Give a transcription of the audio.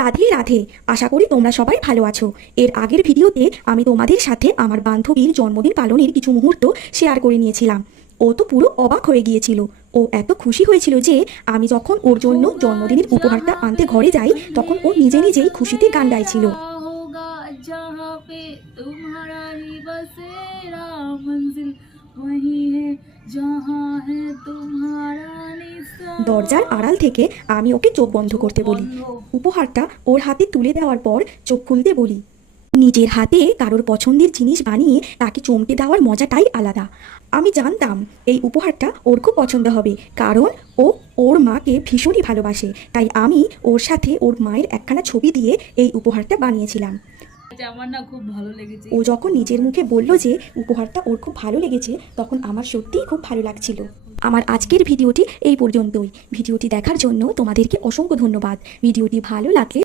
রাধে রাধে। আশা করি তোমরা সবাই ভালো আছো। এর আগের ভিডিওতে আমি তোমাদের সাথে আমার বান্ধবীর জন্মদিন পালনের কিছু মুহূর্ত শেয়ার করে নিয়েছিলাম। ও তো পুরো অবাক হয়ে গিয়েছিল। ও এত খুশি হয়েছিল যে আমি যখন ওর জন্য জন্মদিনের উপহারটা আনতে ঘরে যাই তখন ও নিজে নিজেই খুশিতে গান গাইছিল। দরজার আড়াল থেকে আমি ওকে চোখ বন্ধ করতে বলি। উপহারটা ওর হাতে তুলে দেওয়ার পর চোখ খুলতে বলি। নিজের হাতে কারোর পছন্দের জিনিস বানিয়ে তাকে চমকে দেওয়ার মজাটাই আলাদা। আমি জানতাম এই উপহারটা ওর খুব পছন্দ হবে, কারণ ও ওর মাকে ভীষণই ভালোবাসে। তাই আমি ওর সাথে ওর মায়ের একখানা ছবি দিয়ে এই উপহারটা বানিয়েছিলাম। আমার না খুব ভালো লেগেছে। ও যখন নিজের মুখে বলল যে উপহারটা ওর খুব ভালো লেগেছে তখন আমার সত্যিই খুব ভালো লাগছিল। আমার আজকের ভিডিওটি এই পর্যন্তই। ভিডিওটি দেখার জন্য তোমাদেরকে অসংখ্য ধন্যবাদ। ভিডিওটি ভালো লাগলে